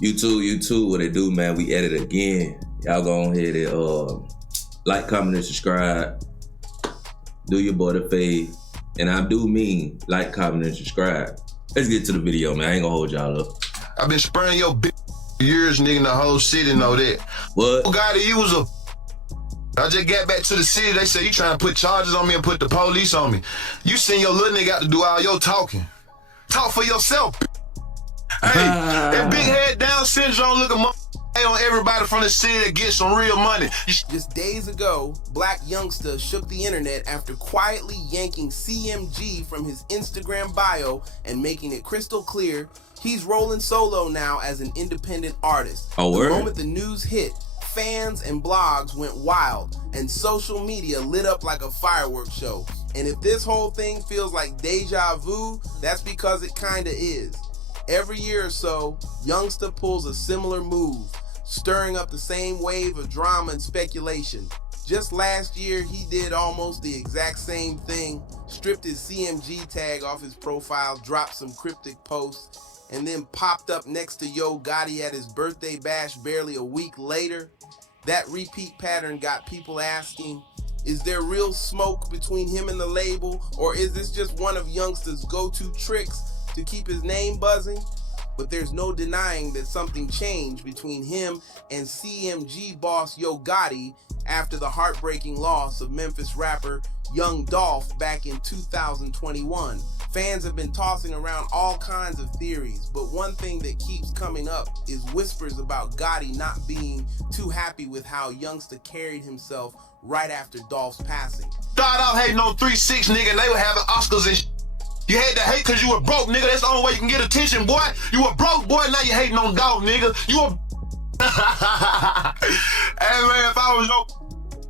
You too. What it do, man? We at it again. Y'all go ahead and like, comment, and subscribe. Do your boy the fave. And I do mean like, comment, and subscribe. Let's get to the video, man. I ain't gonna hold y'all up. I've been spraying your bitch for years, nigga. The whole city know that. What? Gotti, you was a... I just got back to the city. They say you trying to put charges on me and put the police on me. You send your little nigga out to do all your talking. Talk for yourself. Hey, that big head down syndrome looking on everybody from the city that gets some real money. Just days ago, Black Youngsta shook the internet after quietly yanking CMG from his Instagram bio and making it crystal clear he's rolling solo now as an independent artist. Oh, word? The moment the news hit, fans and blogs went wild and social media lit up like a fireworks show. And if this whole thing feels like deja vu, that's because it kinda is. Every year or so, Youngsta pulls a similar move, stirring up the same wave of drama and speculation. Just last year, he did almost the exact same thing, stripped his CMG tag off his profile, dropped some cryptic posts, and then popped up next to Yo Gotti at his birthday bash barely a week later. That repeat pattern got people asking, is there real smoke between him and the label, or is this just one of Youngsta's go-to tricks to keep his name buzzing? But there's no denying that something changed between him and CMG boss Yo Gotti after the heartbreaking loss of Memphis rapper Young Dolph back in 2021. Fans have been tossing around all kinds of theories, but one thing that keeps coming up is whispers about Gotti not being too happy with how Youngsta carried himself right after Dolph's passing. Started out hating on 3-6, nigga, and they were having Oscars and You had to hate cause you were broke, nigga. That's the only way you can get attention, boy. You were broke, boy, now you hating on dog, nigga. You were... Hey, man, if I was your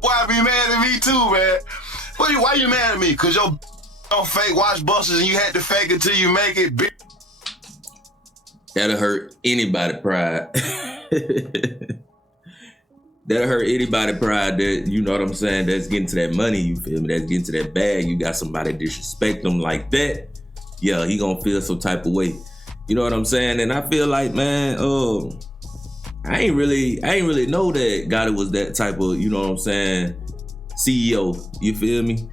boy, I'd be mad at me too, man. Why you mad at me? Cause your on fake watch busters and you had to fake it till you make it, bitch. That'll hurt anybody pride. That'll hurt anybody pride that, you know what I'm saying, that's getting to that money, you feel me, that's getting to that bag. You got somebody disrespect them like that, yeah, he gonna feel some type of way. You know what I'm saying? And I feel like, man, I ain't really know that Gotti was that type of, you know what I'm saying, CEO, you feel me?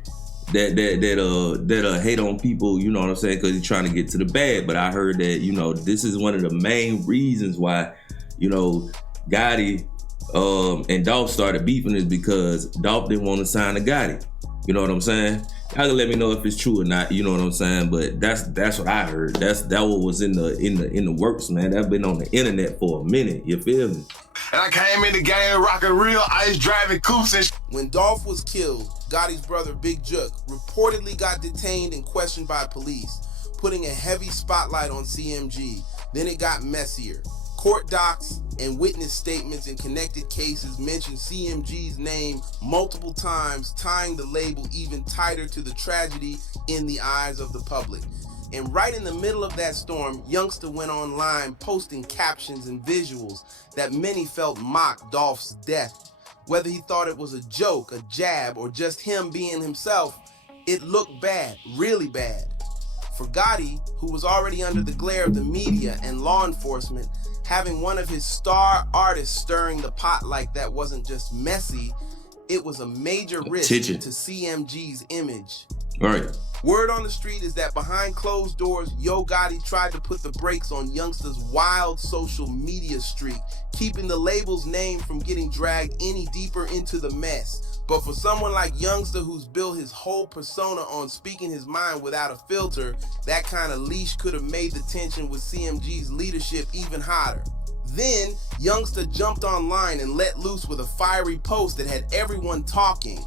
That hate on people, you know what I'm saying, because he's trying to get to the bag. But I heard that, you know, this is one of the main reasons why, you know, Gotti and Dolph started beefing is because Dolph didn't want to sign to Gotti. You know what I'm saying? Y'all can let me know if it's true or not. You know what I'm saying? But that's what I heard. That what was in the works, man. That's been on the internet for a minute. You feel me? And I came in the game rocking real ice driving coupes and When Dolph was killed, Gotti's brother Big Jook reportedly got detained and questioned by police, putting a heavy spotlight on CMG. Then it got messier. Court docs and witness statements in connected cases mention CMG's name multiple times, tying the label even tighter to the tragedy in the eyes of the public. And right in the middle of that storm, Youngsta went online posting captions and visuals that many felt mocked Dolph's death. Whether he thought it was a joke, a jab, or just him being himself, it looked bad, really bad. For Gotti, who was already under the glare of the media and law enforcement, having one of his star artists stirring the pot like that wasn't just messy, it was a major risk to CMG's image. Right. Word on the street is that behind closed doors, Yo Gotti tried to put the brakes on Youngsta's wild social media streak, keeping the label's name from getting dragged any deeper into the mess. But for someone like Youngsta, who's built his whole persona on speaking his mind without a filter, that kind of leash could have made the tension with CMG's leadership even hotter. Then, Youngsta jumped online and let loose with a fiery post that had everyone talking.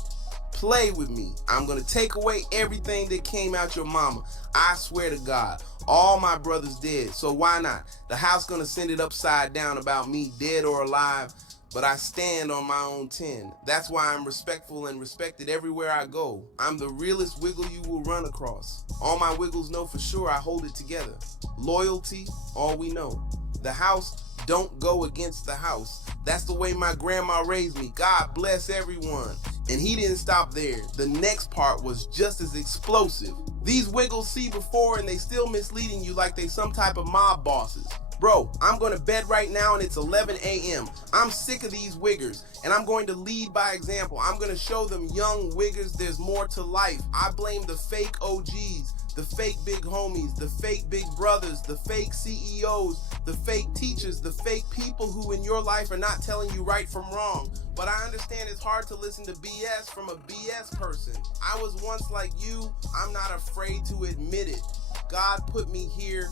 Play with me. I'm gonna take away everything that came out your mama. I swear to God, all my brothers dead, so why not? The house gonna send it upside down about me, dead or alive, but I stand on my own 10. That's why I'm respectful and respected everywhere I go. I'm the realest wiggle you will run across. All my wiggles know for sure I hold it together. Loyalty, all we know. The house, don't go against the house. That's the way my grandma raised me. God bless everyone. And he didn't stop there. The next part was just as explosive. These wiggles see before and they still misleading you like they some type of mob bosses. Bro, I'm going to bed right now and it's 11 a.m. I'm sick of these wiggers, and I'm going to lead by example. I'm going to show them young wiggers there's more to life. I blame the fake OGs, the fake big homies, the fake big brothers, the fake CEOs, the fake teachers, the fake people who in your life are not telling you right from wrong. But I understand it's hard to listen to BS from a BS person. I was once like you. I'm not afraid to admit it. God put me here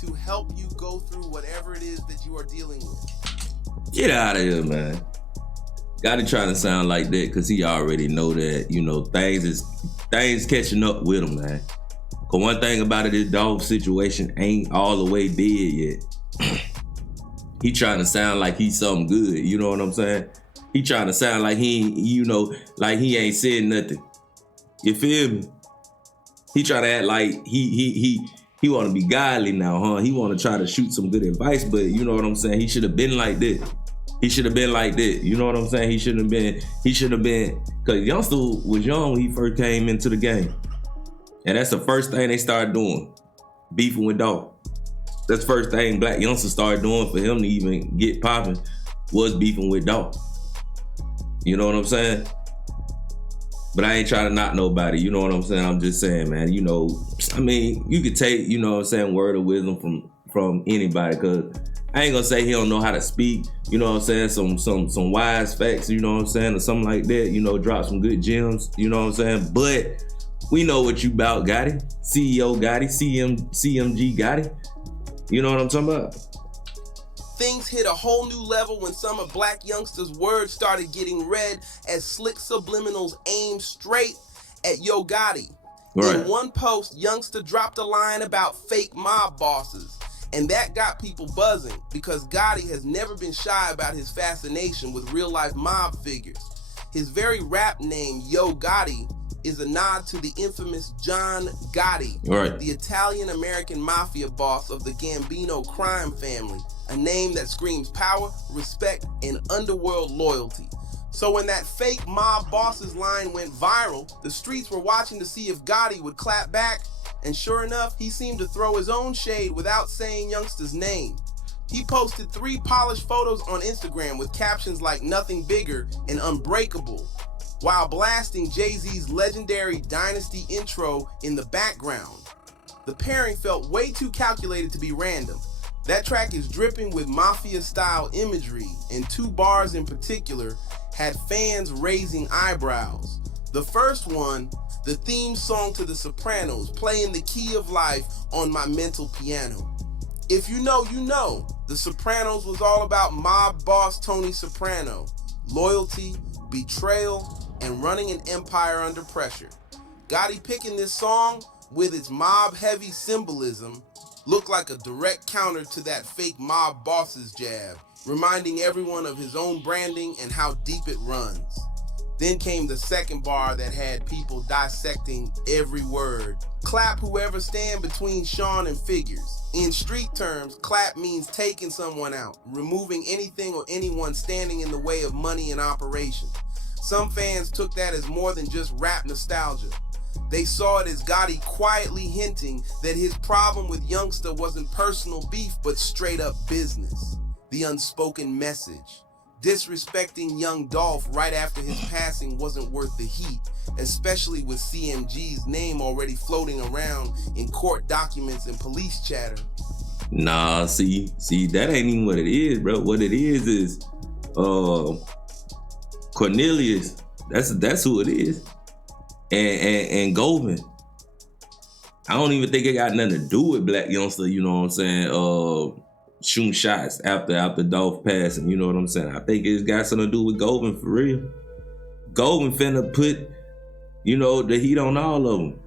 to help you go through whatever it is that you are dealing with. Get out of here, man. Gotta try to sound like that because he already know that, you know, things catching up with him, man. Cause one thing about it, this dog situation ain't all the way dead yet. He trying to sound like he's something good, you know what I'm saying? He trying to sound like he, you know, like he ain't said nothing. You feel me? He trying to act like he want to be godly now, huh? He want to try to shoot some good advice, but you know what I'm saying? He should have been like that. He should have been like that. You know what I'm saying? He should have been, because Youngsta was young when he first came into the game. And that's the first thing they started doing, beefing with dog. That's the first thing Black Youngsta started doing for him to even get popping was beefing with dog. You know what I'm saying? But I ain't trying to knock nobody. You know what I'm saying? I'm just saying, man, you know, I mean, you could take, you know what I'm saying, word of wisdom from anybody, because I ain't gonna say he don't know how to speak, you know what I'm saying, some wise facts, you know what I'm saying, or something like that, you know, drop some good gems, you know what I'm saying? But we know what you about, Gotti. CEO Gotti, CMG Gotti. You know what I'm talking about? Things hit a whole new level when some of Black Youngsta's words started getting read as slick subliminals aimed straight at Yo Gotti. Right. In one post, Youngsta dropped a line about fake mob bosses, and that got people buzzing because Gotti has never been shy about his fascination with real-life mob figures. His very rap name, Yo Gotti, is a nod to the infamous John Gotti, right, the Italian-American mafia boss of the Gambino crime family, a name that screams power, respect, and underworld loyalty. So when that fake mob bosses line went viral, the streets were watching to see if Gotti would clap back, and sure enough, he seemed to throw his own shade without saying Youngsta's name. He posted 3 polished photos on Instagram with captions like "Nothing Bigger" and "Unbreakable," while blasting Jay-Z's legendary Dynasty intro in the background. The pairing felt way too calculated to be random. That track is dripping with mafia-style imagery, and 2 bars in particular had fans raising eyebrows. The first one, the theme song to The Sopranos, playing the key of life on my mental piano. If you know, you know. The Sopranos was all about mob boss Tony Soprano, loyalty, betrayal, and running an empire under pressure. Gotti picking this song with its mob-heavy symbolism looked like a direct counter to that fake mob boss's jab, reminding everyone of his own branding and how deep it runs. Then came the second bar that had people dissecting every word. Clap whoever stand between Sean and figures. In street terms, clap means taking someone out, removing anything or anyone standing in the way of money and operation. Some fans took that as more than just rap nostalgia. They saw it as Gotti quietly hinting that his problem with Youngsta wasn't personal beef but straight up business. The unspoken message. Disrespecting young Dolph right after his passing wasn't worth the heat, especially with CMG's name already floating around in court documents and police chatter. Nah, see, that ain't even what it is, bro. What it is Cornelius. That's who it is. And Goldman. I don't even think it got nothing to do with Black Youngsta, you know what I'm saying? Shooting shots after Dolph passing, you know what I'm saying? I think it's got something to do with Goldman for real. Goldman finna put, you know, the heat on all of them.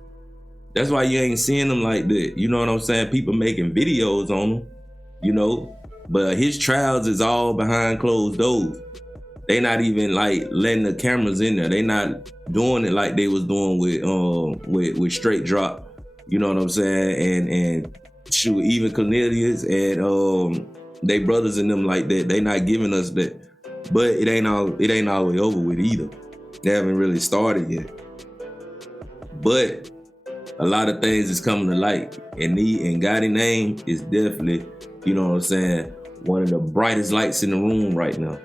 That's why you ain't seeing them like that. You know what I'm saying? People making videos on them, you know, but his trials is all behind closed doors. They not even like letting the cameras in there. They not doing it like they was doing with Straight Drop. You know what I'm saying? And shoot, even Cornelius and they brothers and them like that, they not giving us that. But it ain't all the way over with either. They haven't really started yet. But a lot of things is coming to light, and Gotti name is definitely you know what I'm saying, one of the brightest lights in the room right now.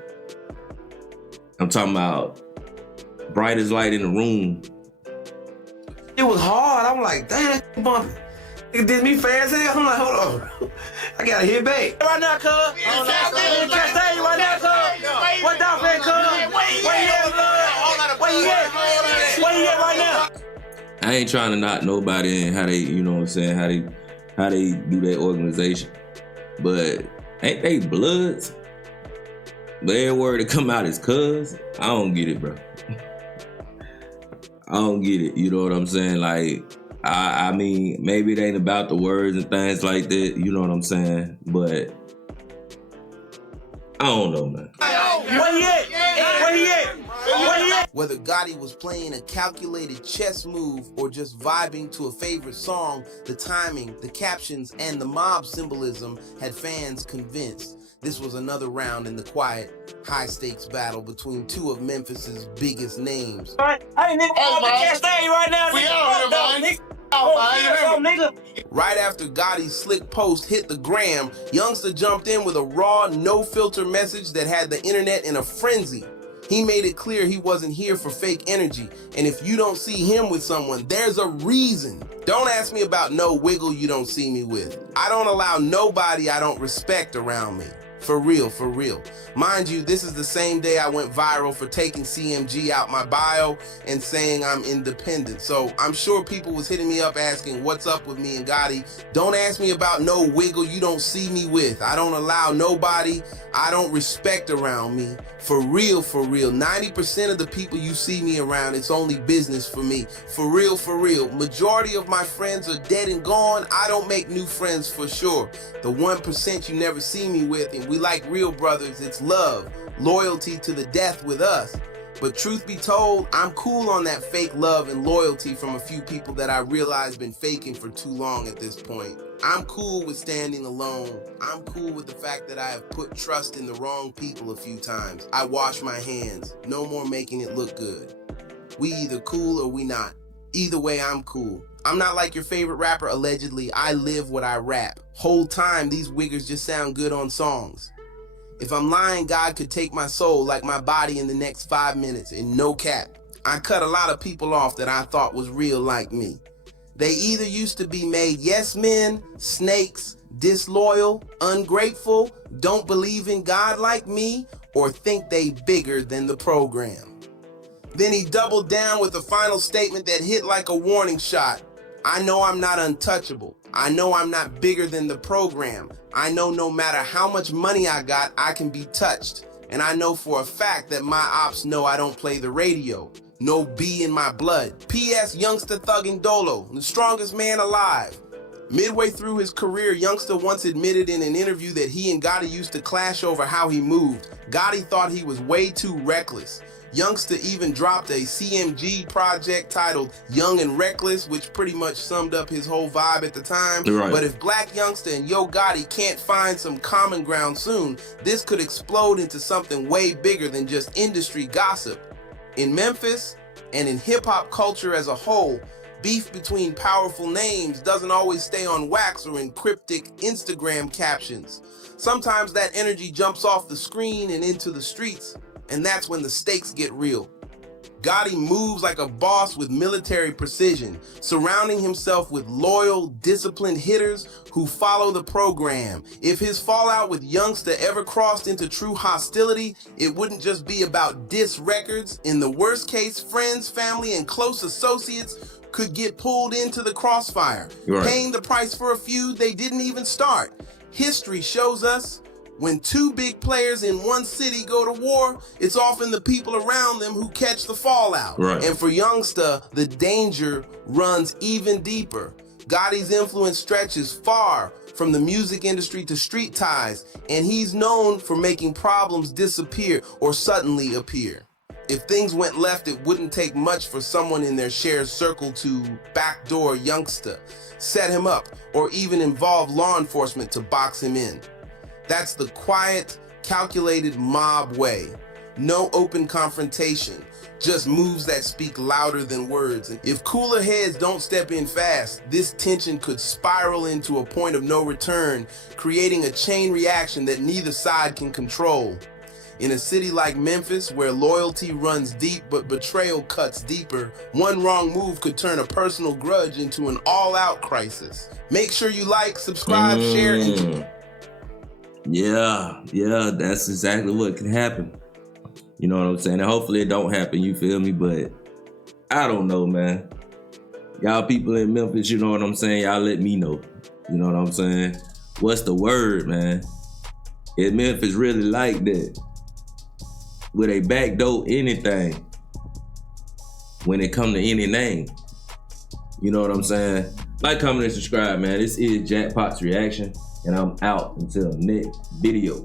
I'm talking about brightest light in the room. It was hard. I'm like, damn, that bumping. Nigga did me fast as hell. I'm like, hold on. I gotta hit back. Right now, cuz. Can't stay right now, cuz. What down there, cuz? Where you at, blood? Where you at? Where you at right now? I ain't trying to knock nobody in how they, you know what I'm saying, how they do their organization. But ain't they bloods? But every word that come out is cuz. I don't get it, bro. I don't get it. You know what I'm saying? Like, I mean, maybe it ain't about the words and things like that. You know what I'm saying? But I don't know, man. Where he at? Where he at? Where he at? Whether Gotti was playing a calculated chess move or just vibing to a favorite song, the timing, the captions, and the mob symbolism had fans convinced. This was another round in the quiet, high-stakes battle between two of Memphis's biggest names. I ain't can't stay right now. We out here, nigga. Right after Gotti's slick post hit the gram, Youngsta jumped in with a raw, no-filter message that had the internet in a frenzy. He made it clear he wasn't here for fake energy, and if you don't see him with someone, there's a reason. Don't ask me about no wiggle you don't see me with. I don't allow nobody I don't respect around me. For real, for real. Mind you, this is the same day I went viral for taking CMG out my bio and saying I'm independent. So I'm sure people was hitting me up asking what's up with me and Gotti. Don't ask me about no wiggle you don't see me with. I don't allow nobody I don't respect around me. For real, for real. 90% of the people you see me around, it's only business for me. For real, for real. Majority of my friends are dead and gone. I don't make new friends for sure. The 1% you never see me with, and we like real brothers, it's love, loyalty to the death with us. But truth be told, I'm cool on that fake love and loyalty from a few people that I realize been faking for too long at this point. I'm cool with standing alone. I'm cool with the fact that I have put trust in the wrong people a few times. I wash my hands. No more making it look good. We either cool or we not. Either way, I'm cool. I'm not like your favorite rapper, allegedly. I live what I rap. Whole time, these wiggers just sound good on songs. If I'm lying, God could take my soul like my body in the next 5 minutes, and no cap. I cut a lot of people off that I thought was real like me. They either used to be made yes men, snakes, disloyal, ungrateful, don't believe in God like me, or think they bigger than the program. Then he doubled down with a final statement that hit like a warning shot. I know I'm not untouchable. I know I'm not bigger than the program. I know no matter how much money I got, I can be touched. And I know for a fact that my ops know I don't play the radio. No B in my blood. P.S. Youngsta thuggin' dolo, the strongest man alive. Midway through his career, Youngsta once admitted in an interview that he and Gotti used to clash over how he moved. Gotti thought he was way too reckless. Youngsta even dropped a CMG project titled Young and Reckless, which pretty much summed up his whole vibe at the time. Right. But if Black Youngsta and Yo Gotti can't find some common ground soon, this could explode into something way bigger than just industry gossip. In Memphis, and in hip-hop culture as a whole, beef between powerful names doesn't always stay on wax or in cryptic Instagram captions. Sometimes that energy jumps off the screen and into the streets, and that's when the stakes get real. Gotti moves like a boss with military precision, surrounding himself with loyal, disciplined hitters who follow the program. If his fallout with Youngsta ever crossed into true hostility, it wouldn't just be about diss records. In the worst case, friends, family, and close associates could get pulled into the crossfire, paying the price for a feud they didn't even start. History shows us when two big players in one city go to war, it's often the people around them who catch the fallout. Right. And for Youngsta, the danger runs even deeper. Gotti's influence stretches far from the music industry to street ties, and he's known for making problems disappear or suddenly appear. If things went left, it wouldn't take much for someone in their shared circle to backdoor Youngsta, set him up, or even involve law enforcement to box him in. That's the quiet, calculated mob way. No open confrontation, just moves that speak louder than words. And if cooler heads don't step in fast, this tension could spiral into a point of no return, creating a chain reaction that neither side can control. In a city like Memphis, where loyalty runs deep but betrayal cuts deeper, one wrong move could turn a personal grudge into an all-out crisis. Make sure you like, subscribe, share, and... Yeah, that's exactly what can happen. You know what I'm saying? And hopefully it don't happen, you feel me? But I don't know, man. Y'all people in Memphis, you know what I'm saying? Y'all let me know. You know what I'm saying? What's the word, man? Is Memphis really like that? Will they backdoor anything when it come to any name? You know what I'm saying? Like, comment, and subscribe, man. This is Jackpot's Reaction, and I'm out until next video.